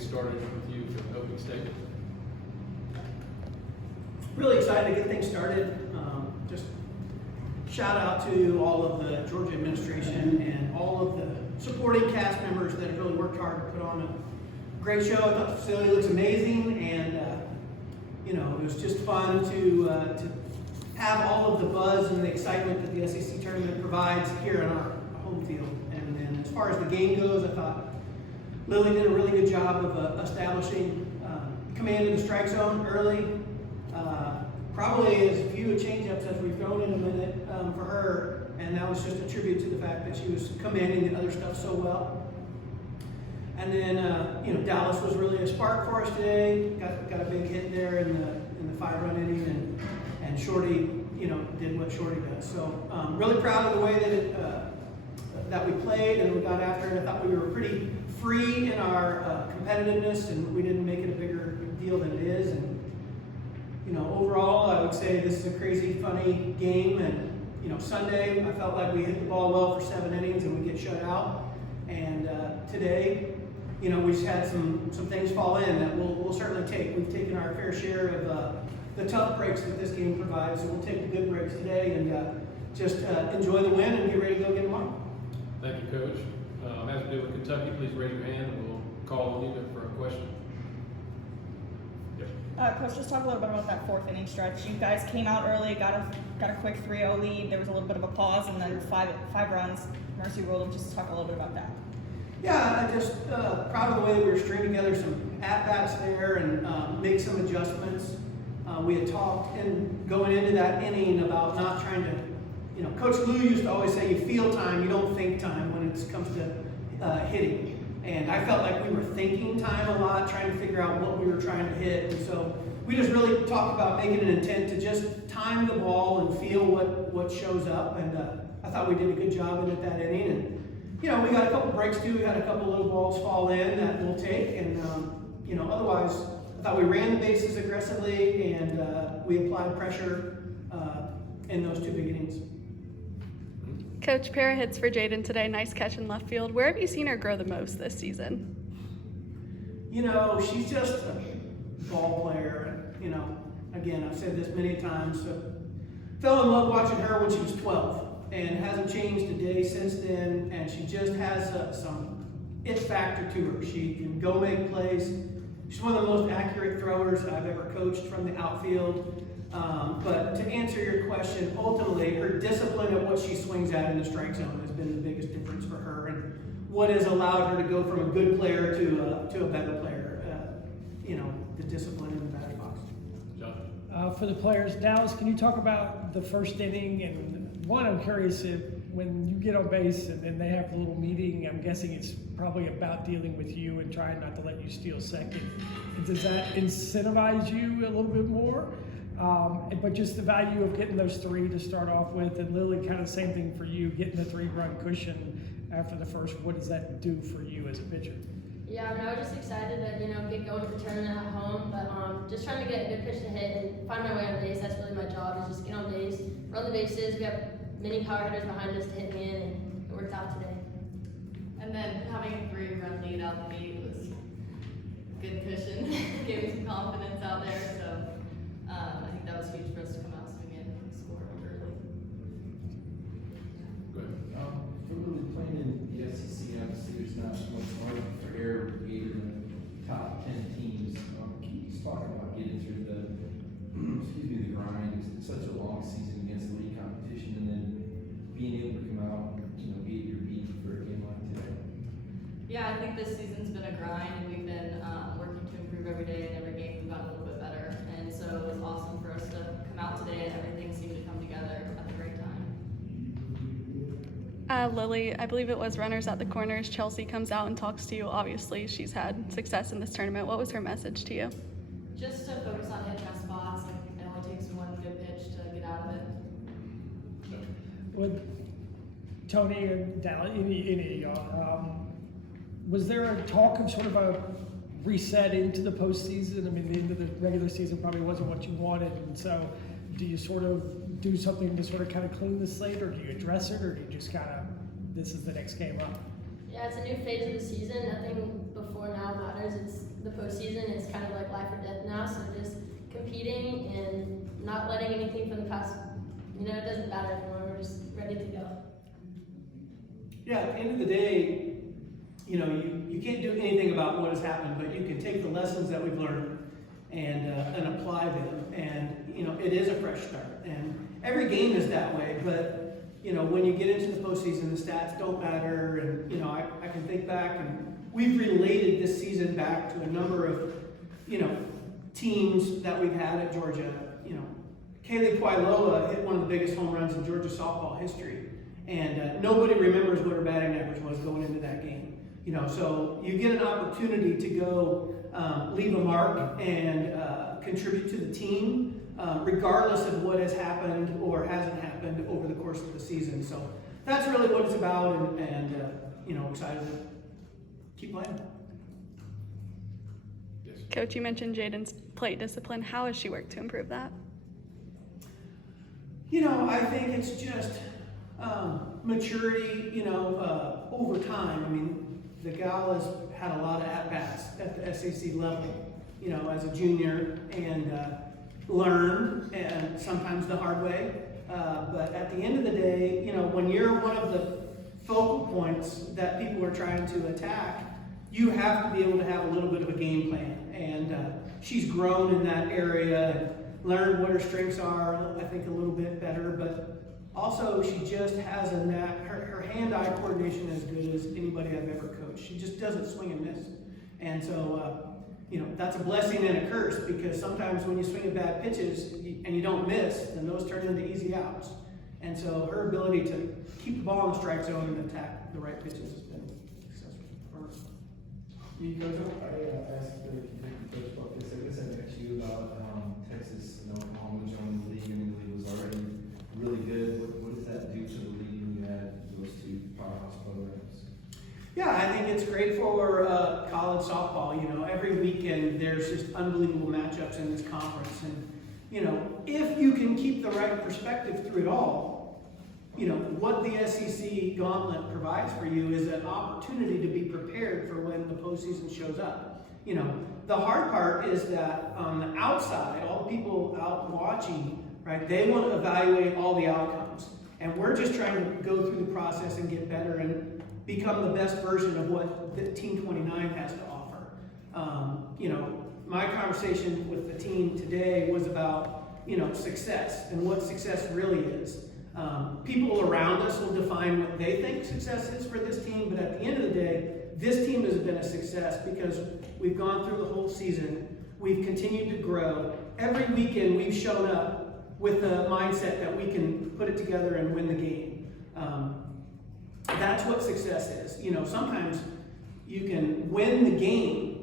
get started with you for opening statement. Really excited to get things started. Just shout out to all of the Georgia administration and all of the supporting cast members that have really worked hard to put on a great show. I thought the facility looks amazing, and it was just fun to have all of the buzz and the excitement that the SEC tournament provides here on our home field. And then as far as the game goes, I thought Lilli did a really good job of establishing command of the strike zone early. Probably as few change-ups as we've thrown in a minute for her, and that was just a tribute to the fact that she was commanding the other stuff so well. And then, Dallis was really a spark for us today. Got a big hit there in the 5-run inning, and Shorty, did what Shorty does. So really proud of the way that we played and we got after it. I thought we were pretty free in our competitiveness, and we didn't make it a bigger deal than it is. And overall, I would say this is a crazy, funny game. And Sunday, I felt like we hit the ball well for 7 innings and we get shut out. And today, we just had some things fall in that we'll certainly take. We've taken our fair share of the tough breaks that this game provides, so we'll take the good breaks today and just enjoy the win and get ready to go get tomorrow. Thank you, Coach. As we do with Kentucky, please raise your hand and we'll call on you for a question. Coach, just talk a little bit about that 4th inning stretch. You guys came out early, got a quick 3-0 lead. There was a little bit of a pause, and then five runs. Mercy rolled them. Just talk a little bit about that. Yeah, I just proud of the way that we were stringing together some at-bats there and make some adjustments. We had talked going into that inning about not trying to, Coach Lou used to always say you feel time, you don't think time when it comes to hitting. And I felt like we were thinking time a lot, trying to figure out what we were trying to hit. And so we just really talked about making an intent to just time the ball and feel what shows up. And I thought we did a good job in that inning. And, we got a couple breaks too. We had a couple little balls fall in that we'll take. And, otherwise, I thought we ran the bases aggressively and we applied pressure in those 2 big innings. Coach, pair of hits for Jaden today. Nice catch in left field. Where have you seen her grow the most this season? She's just a ball player. Again, I've said this many times. Fell in love watching her when she was 12 and hasn't changed a day since then. And she just has some it factor to her. She can go make plays. She's one of the most accurate throwers I've ever coached from the outfield. But to answer your question, ultimately, her discipline of what she swings at in the strike zone has been the biggest difference for her, and what has allowed her to go from a good player to a better player. The discipline in the batter's box. John? For the players, Dallis, can you talk about the 1st inning? And one, I'm curious if when you get on base and they have a little meeting, I'm guessing it's probably about dealing with you and trying not to let you steal second. Does that incentivize you a little bit more? But just the value of getting those 3 to start off with, and Lilli, kind of the same thing for you, getting the 3-run cushion after the first. What does that do for you as a pitcher? Yeah, I was just excited to get going with the tournament at home, but just trying to get a good pitch to hit and find my way on base. That's really my job, is just get on base, run the bases. We have many power hitters behind us to hit me in, and it worked out today. And then having a 3-run lead out the gate was good cushion, gave me some confidence out there. So I think that was huge for us to come out swinging and score early. Go ahead. For Lilli, playing in the SEC, obviously there's not much margin for error with being in the top 10 teams. Can you just talk about getting through the grind? It's such a long season against league competition, and then being able to come out, be at your peak for a game like today. Yeah, I think this season's been a grind, and we've been working to improve every day, and every game we've gotten a little bit better. And so it was awesome for us to come out today, and everything seemed to come together at the right time. Lilli, I believe it was runners at the corners. Chelsea comes out and talks to you. Obviously, she's had success in this tournament. What was her message to you? Just to focus on hitting my spots. It only takes one good pitch to get out of it. With Tony and Dallis, any of y'all, was there a talk of sort of a reset into the postseason? I mean, the end of the regular season probably wasn't what you wanted, and so do you sort of do something to sort of kind of clean the slate, or do you address it, or do you just kind of, this is the next game up? Yeah, it's a new phase of the season. Nothing before now matters. It's the postseason is kind of like life or death now. So just competing and not letting anything from the past, it doesn't matter anymore. We're just ready to go. Yeah, at the end of the day, you can't do anything about what has happened, but you can take the lessons that we've learned and apply them. And, it is a fresh start. And every game is that way, but, when you get into the postseason, the stats don't matter. And, I can think back, and we've related this season back to a number of, teams that we've had at Georgia. Kaylee Puiloa hit one of the biggest home runs in Georgia softball history. And nobody remembers what her batting average was going into that game. So you get an opportunity to go leave a mark and contribute to the team, regardless of what has happened or hasn't happened over the course of the season. So that's really what it's about, and excited to keep playing. Yes. Coach, you mentioned Jaden's plate discipline. How has she worked to improve that? I think it's just maturity, over time. I mean, the gal has had a lot of at-bats at the SAC level, as a junior, and learned, and sometimes the hard way. But at the end of the day, when you're one of the focal points that people are trying to attack, you have to be able to have a little bit of a game plan. And she's grown in that area and learned what her strengths are, I think, a little bit better. But also, she just has a knack. Her hand-eye coordination is as good as anybody I've ever coached. She just doesn't swing and miss. And so, that's a blessing and a curse, because sometimes when you swing at bad pitches and you don't miss, then those turn into easy outs. And so her ability to keep the ball in the strike zone and attack the right pitches has been successful for her. I asked Coach about this. I guess I asked you about Texas and Oklahoma joining the league, and the league was already really good. What does that do to the league when you add those two powerhouse programs? Yeah, I think it's great for college softball. Every weekend there's just unbelievable matchups in this conference. And, if you can keep the right perspective through it all, what the SEC gauntlet provides for you is an opportunity to be prepared for when the postseason shows up. The hard part is that on the outside, all the people out watching, right, they want to evaluate all the outcomes. And we're just trying to go through the process and get better and become the best version of what the Team 29 has to offer. My conversation with the team today was about, success and what success really is. People around us will define what they think success is for this team, but at the end of the day, this team has been a success because we've gone through the whole season. We've continued to grow. Every weekend we've shown up with a mindset that we can put it together and win the game. That's what success is. Sometimes you can win the game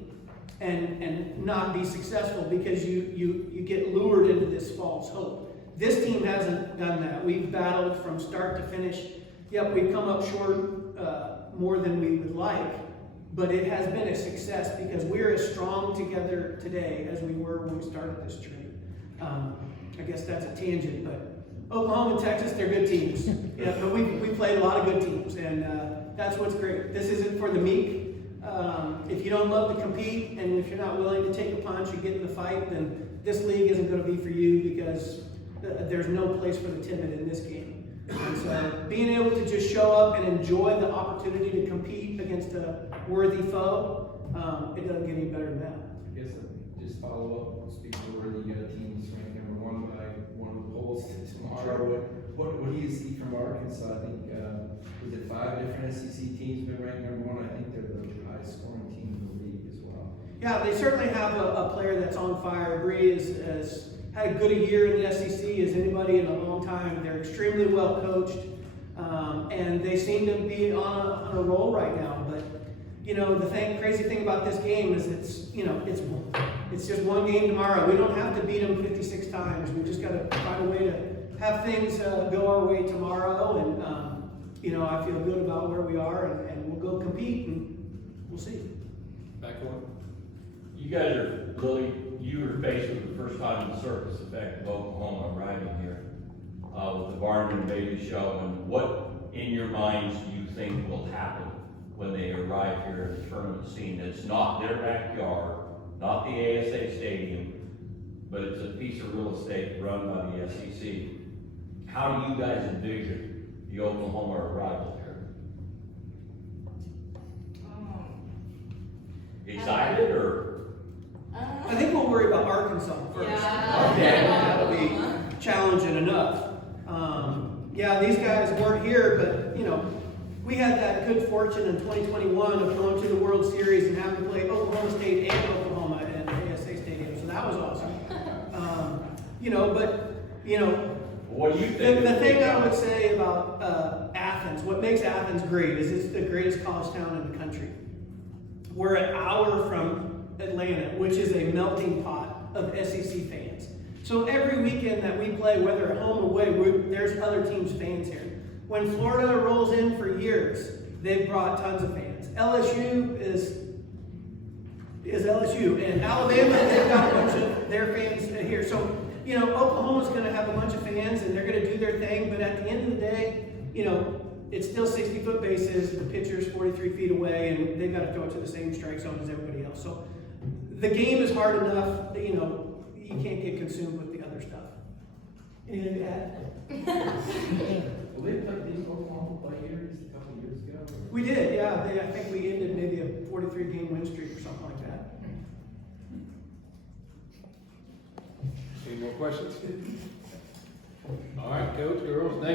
and not be successful because you get lured into this false hope. This team hasn't done that. We've battled from start to finish. Yep, we've come up short more than we would like, but it has been a success because we're as strong together today as we were when we started this journey. I guess that's a tangent, but Oklahoma and Texas, they're good teams. But we played a lot of good teams, and that's what's great. This isn't for the meek. If you don't love to compete, and if you're not willing to take a punch and get in the fight, then this league isn't going to be for you, because there's no place for the timid in this game. And so being able to just show up and enjoy the opportunity to compete against a worthy foe, it doesn't get any better than that. I guess just follow up, speak to where you got a team that's ranked number one by one of the polls tomorrow. What do you see from Arkansas? I think, was it 5 different SEC teams been ranked number one? I think they're the highest scoring team in the league as well. Yeah, they certainly have a player that's on fire. Bree has had as good a year in the SEC as anybody in a long time. They're extremely well coached, and they seem to be on a roll right now. But the crazy thing about this game is it's just one game tomorrow. We don't have to beat them 56 times. We just got to find a way to have things go our way tomorrow. And I feel good about where we are, and we'll go compete, and we'll see. Backcourt. You guys are, Lilli, you were faced with the first time in the surface effect of Oklahoma arriving here with the Barnum and Bailey show. And what in your minds do you think will happen when they arrive here in the tournament scene? It's not their backyard, not the ASA stadium, but it's a piece of real estate run by the SEC. How do you guys envision the Oklahoma arrival here? Excited or? I think we'll worry about Arkansas first. Yeah. Okay, that'll be challenging enough. Yeah, these guys weren't here, but you know, we had that good fortune in 2021 of going to the World Series and having to play Oklahoma State and Oklahoma at ASA Stadium, so that was awesome. You know, but you know, What do you think? the thing I would say about Athens, what makes Athens great is it's the greatest college town in the country. We're an hour from Atlanta, which is a melting pot of SEC fans. So every weekend that we play, whether at home or away, there's other teams' fans here. When Florida rolls in for years, they've brought tons of fans. LSU is LSU, and Alabama, they've got a bunch of their fans here. So, you know, Oklahoma's going to have a bunch of fans, and they're going to do their thing, but at the end of the day, you know, it's still 60-foot bases, the pitcher's 43 feet away, and they've got to throw it to the same strike zone as everybody else. So the game is hard enough that, you know, you can't get consumed with the other stuff. Anything to add? Well, they played these Oklahoma Players a couple of years ago. We did, yeah. I think we ended maybe a 43-game win streak or something like that. Any more questions? All right, coach, girls, thank